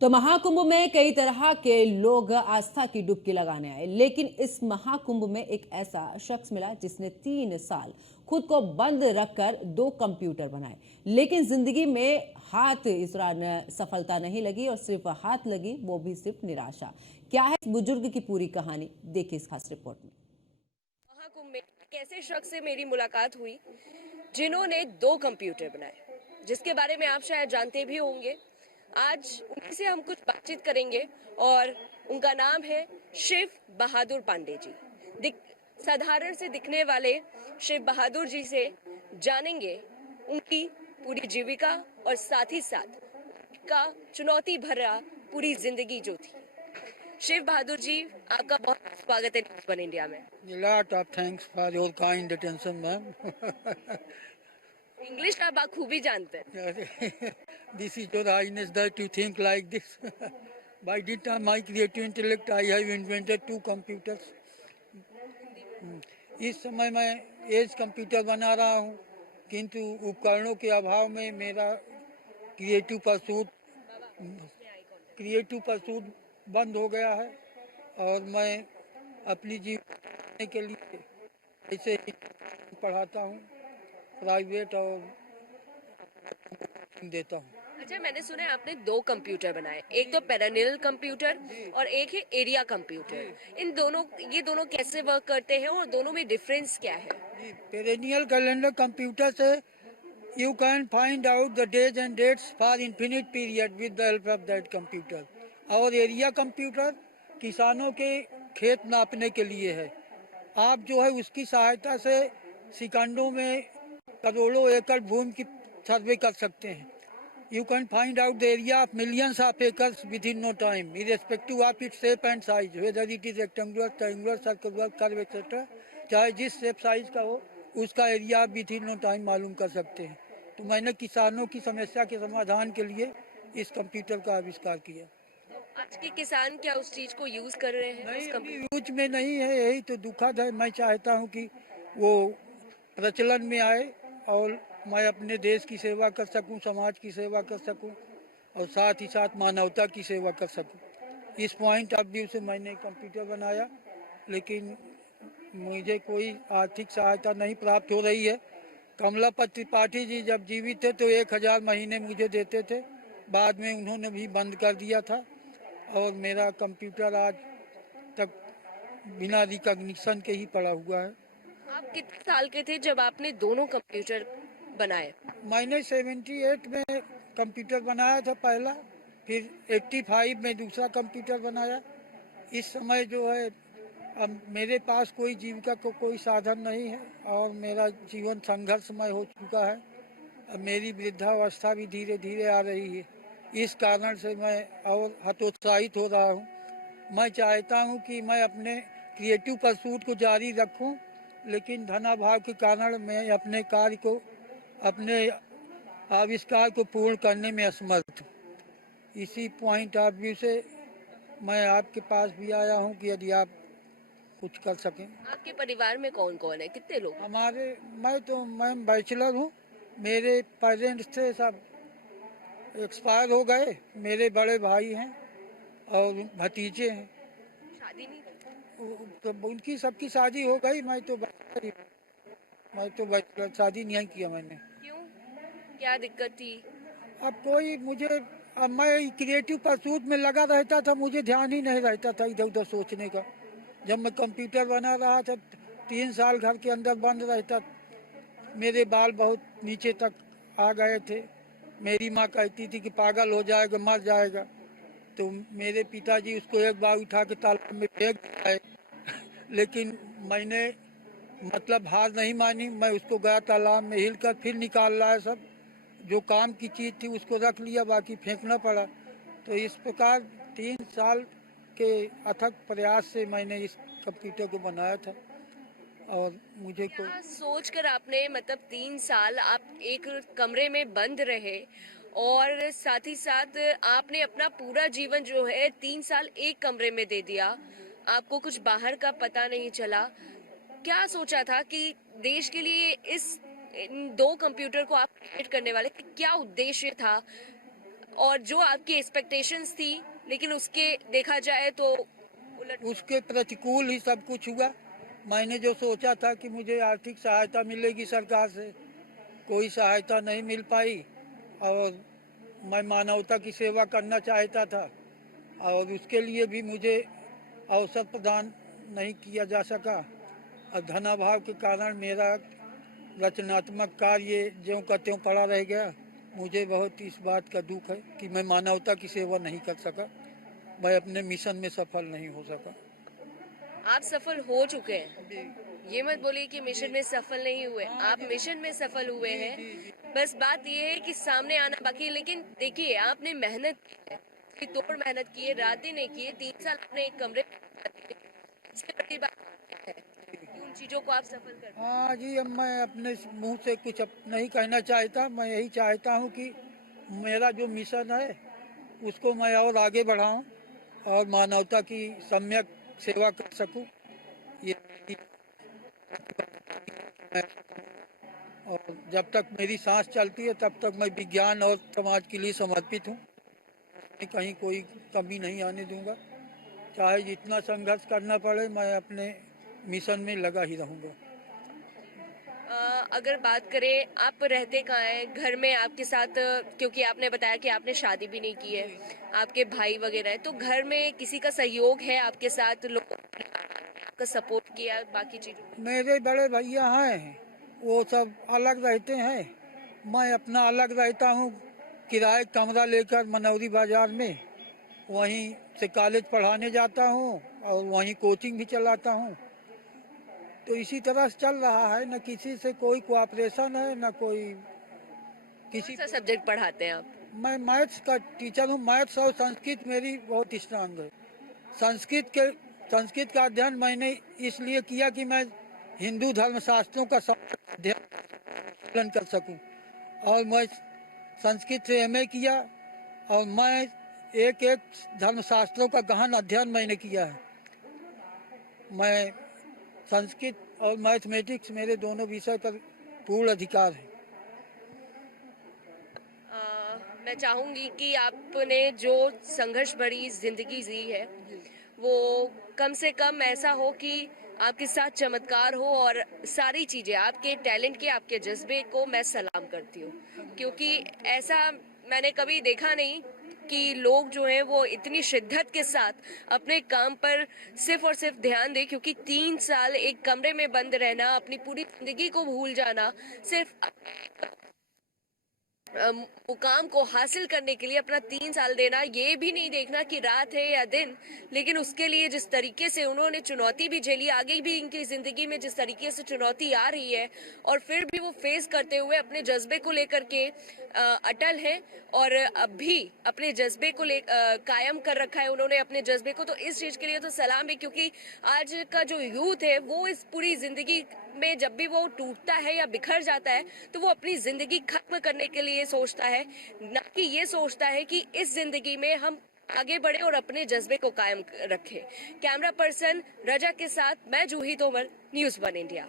तो महाकुंभ में कई तरह के लोग आस्था की डुबकी लगाने आए, लेकिन इस महाकुंभ में एक ऐसा शख्स मिला जिसने 3 साल खुद को बंद रखकर 2 कंप्यूटर बनाए। लेकिन जिंदगी में हाथ इस दौरान सफलता नहीं लगी और सिर्फ हाथ लगी, वो भी सिर्फ निराशा। क्या है इस बुजुर्ग की पूरी कहानी, देखिए इस खास रिपोर्ट में। महाकुंभ में एक ऐसे शख्स से मेरी मुलाकात हुई जिन्होंने 2 कंप्यूटर बनाए, जिसके बारे में आप शायद जानते भी होंगे। आज उन्हीं से हम कुछ बातचीत करेंगे और उनका नाम है शिव बहादुर पांडे जी। दिख साधारण से दिखने वाले शिव बहादुर जी से जानेंगे उनकी पूरी जीविका और साथ ही साथ का चुनौती भरा पूरी जिंदगी जो थी। शिव बहादुर जी, आपका बहुत स्वागत है न्यूज़ वन इंडिया में। A lot of thanks for your kind attention, ma'am. English आप खूबी जानते हैं। This is your highness that you think like this. By the time my creative intellect, I have invented 2 computers. इस समय मैं as computer बना रहा हूँ, किंतु उपकरणों के अभाव में मेरा क्रिएटिव परसूट क्रिएटिव परसूट बंद हो गया है और मैं अपनी जीवन के लिए ऐसे ही पढ़ाता हूँ, प्राइवेट और देता हूँ। अच्छा, मैंने सुना है आपने 2 कंप्यूटर बनाए, एक तो पैरालेल कंप्यूटर और एक है एरिया कंप्यूटर। ये दोनों कैसे वर्क करते हैं और दोनों में डिफरेंस क्या है? पेरेनियल कैलेंडर कंप्यूटर से you can find out the days and dates for infinite period with the help of that computer. और एरिया कंप्यूटर किसानों के खेत नापने के लिए है। आप जो है उसकी सहायता से सेकंडों में करोड़ों एकड़ भूमि की सर्वे कर सकते हैं। You can find out the area of millions of acres within no time, irrespective of its shape and size, whether it is rectangular, triangular, circular, curve, etc. चाहे जिस शेप साइज का हो, उसका एरिया आप विद इन नो टाइम मालूम कर सकते हैं। तो मैंने किसानों की समस्या के समाधान के लिए इस कंप्यूटर का आविष्कार किया। आज के किसान क्या उस चीज को यूज कर रहे हैं? नहीं, अभी यूज में नहीं है, यही तो दुखद है। मैं चाहता हूँ कि वो प्रचलन में आए और मैं अपने देश की सेवा कर सकूं, समाज की सेवा कर सकूं और साथ ही साथ मानवता की सेवा कर सकूं। इस पॉइंट ऑफ व्यू से मैंने कंप्यूटर बनाया, लेकिन मुझे कोई आर्थिक सहायता नहीं प्राप्त हो रही है। कमलापति त्रिपाठी जी जब जीवित थे तो 1000 महीने मुझे देते थे, बाद में उन्होंने भी बंद कर दिया था और मेरा कंप्यूटर आज तक बिना रिकॉग्निशन के ही पड़ा हुआ है। आप कितने साल के थे जब आपने दोनों कंप्यूटर बनाए? मैंने 78 में कंप्यूटर बनाया था पहला, फिर 85 में दूसरा कंप्यूटर बनाया। इस समय जो है अब मेरे पास कोई जीविका को कोई साधन नहीं है और मेरा जीवन संघर्षमय हो चुका है। अब मेरी वृद्धावस्था भी धीरे धीरे आ रही है, इस कारण से मैं और हतोत्साहित हो रहा हूँ। मैं चाहता हूँ कि मैं अपने क्रिएटिव परसूट को जारी रखूँ, लेकिन धनाभाव के कारण मैं अपने कार्य को, अपने आविष्कार को पूर्ण करने में असमर्थ हूँ। इसी पॉइंट ऑफ व्यू से मैं आपके पास भी आया हूँ कि यदि आप कुछ कर सकें। आपके परिवार में कौन कौन है, कितने लोग? मैं बैचलर हूँ। मेरे पेरेंट्स थे, सब एक्सपायर हो गए। मेरे बड़े भाई हैं और भतीजे हैं। शादी नहीं? तो उनकी सबकी शादी हो गई। मैं तो बैचलर, शादी नहीं किया मैंने। क्यों, क्या दिक्कत थी? अब मैं क्रिएटिव परसूट में लगा रहता था, मुझे ध्यान ही नहीं रहता था इधर उधर सोचने का। जब मैं कंप्यूटर बना रहा था 3 साल घर के अंदर बंद रहता, मेरे बाल बहुत नीचे तक आ गए थे। मेरी माँ कहती थी कि पागल हो जाएगा, मर जाएगा। तो मेरे पिताजी उसको एक बार उठा के तालाब में फेंक दिया। लेकिन मैंने मतलब हार नहीं मानी। मैं उसको गया तालाब में हिलकर फिर निकाल लाया। सब जो काम की चीज़ थी उसको रख लिया, बाकी फेंकना पड़ा। तो इस प्रकार 3 साल के अथक प्रयास से मैंने इस कंप्यूटर को बनाया था और मुझे को क्या सोच कर आपने, मतलब 3 साल आप एक कमरे में बंद रहे और साथ ही साथ आपने अपना पूरा जीवन जो है 3 साल एक कमरे में दे दिया, आपको कुछ बाहर का पता नहीं चला। क्या सोचा था कि देश के लिए इन 2 कंप्यूटर को आप क्रिएट करने वाले, क्या उद्देश्य था और जो आपकी एक्सपेक्टेशंस थी लेकिन उसके देखा जाए तो उलट। उसके प्रतिकूल ही सब कुछ हुआ। मैंने जो सोचा था कि मुझे आर्थिक सहायता मिलेगी सरकार से, कोई सहायता नहीं मिल पाई। और मैं मानवता की सेवा करना चाहता था और उसके लिए भी मुझे अवसर प्रदान नहीं किया जा सका। और धनाभाव के कारण मेरा रचनात्मक कार्य ज्यों का त्यों पड़ा रह गया। मुझे बहुत इस बात का दुख है कि मैं मानवता की सेवा नहीं कर सका, मैं अपने मिशन में सफल नहीं हो सका। आप सफल हो चुके हैं, ये मत बोलिए कि मिशन में सफल नहीं हुए। आप मिशन में सफल हुए हैं, बस बात ये है कि सामने आना बाकी है। लेकिन देखिए, आपने मेहनत की है, कि तोड़ मेहनत की है, रात दिन नहीं की है। 3 साल आपने एक कमरे में बिताए हैं। इससे बड़ी बात है कि उन चीजों को आप सफल कर पाए। हाँ जी, अब मैं अपने मुंह से कुछ नहीं कहना चाहता। मैं यही चाहता हूँ कि मेरा जो मिशन है उसको मैं और आगे बढ़ाऊँ और मानवता की सम्यक सेवा कर सकूँ। ये और जब तक मेरी सांस चलती है तब तक मैं विज्ञान और समाज के लिए समर्पित हूँ। मैं कहीं कोई कमी नहीं आने दूंगा। चाहे जितना संघर्ष करना पड़े, मैं अपने मिशन में लगा ही रहूँगा। अगर बात करें, आप रहते कहाँ हैं घर में आपके साथ? क्योंकि आपने बताया कि आपने शादी भी नहीं की है, आपके भाई वगैरह है, तो घर में किसी का सहयोग है आपके साथ? लोग आपका सपोर्ट किया बाकी चीजों? मेरे बड़े भैया हैं, वो सब अलग रहते हैं। मैं अपना अलग रहता हूँ, किराए कमरा लेकर मनौरी बाजार में। वहीं से कॉलेज पढ़ाने जाता हूँ और वहीं कोचिंग भी चलाता हूँ। तो इसी तरह से चल रहा है, न किसी से कोई कोऑपरेशन है न कोई किसी। कौन सा सब्जेक्ट पढ़ाते हैं आप? मैं मैथ्स का टीचर हूँ। मैथ्स और संस्कृत मेरी बहुत स्ट्रांग है। संस्कृत का अध्ययन मैंने इसलिए किया कि मैं हिंदू धर्म शास्त्रों का अध्ययन कर सकूं। और मैं संस्कृत से एमए किया और मैं एक एक धर्मशास्त्रों का गहन अध्ययन मैंने किया है। मैं संस्कृत और मैथमेटिक्स मेरे दोनों विषय पर पूर्ण अधिकार है। मैं चाहूंगी कि आपने जो संघर्ष भरी जिंदगी जी है वो कम से कम ऐसा हो कि आपके साथ चमत्कार हो, और सारी चीजें आपके टैलेंट के, आपके जज्बे को मैं सलाम करती हूँ। क्योंकि ऐसा मैंने कभी देखा नहीं कि लोग जो हैं वो इतनी शिद्दत के साथ अपने काम पर सिर्फ और सिर्फ ध्यान दें। क्योंकि 3 साल एक कमरे में बंद रहना, अपनी पूरी जिंदगी को भूल जाना, सिर्फ मुकाम को हासिल करने के लिए अपना 3 साल देना, ये भी नहीं देखना कि रात है या दिन, लेकिन उसके लिए जिस तरीके से उन्होंने चुनौती भी झेली, आगे भी इनकी जिंदगी में जिस तरीके से चुनौती आ रही है, और फिर भी वो फेस करते हुए अपने जज्बे को लेकर के अटल हैं। और अब भी अपने जज्बे को कायम कर रखा है उन्होंने अपने जज्बे को। तो इस चीज के लिए तो सलाम है। क्योंकि आज का जो यूथ है वो इस पूरी जिंदगी में जब भी वो टूटता है या बिखर जाता है तो वो अपनी जिंदगी खत्म करने के लिए सोचता है, ना कि ये सोचता है कि इस जिंदगी में हम आगे बढ़े और अपने जज्बे को कायम रखें। कैमरा पर्सन रजा के साथ मैं जूही तोमर, न्यूज़ 1 इंडिया।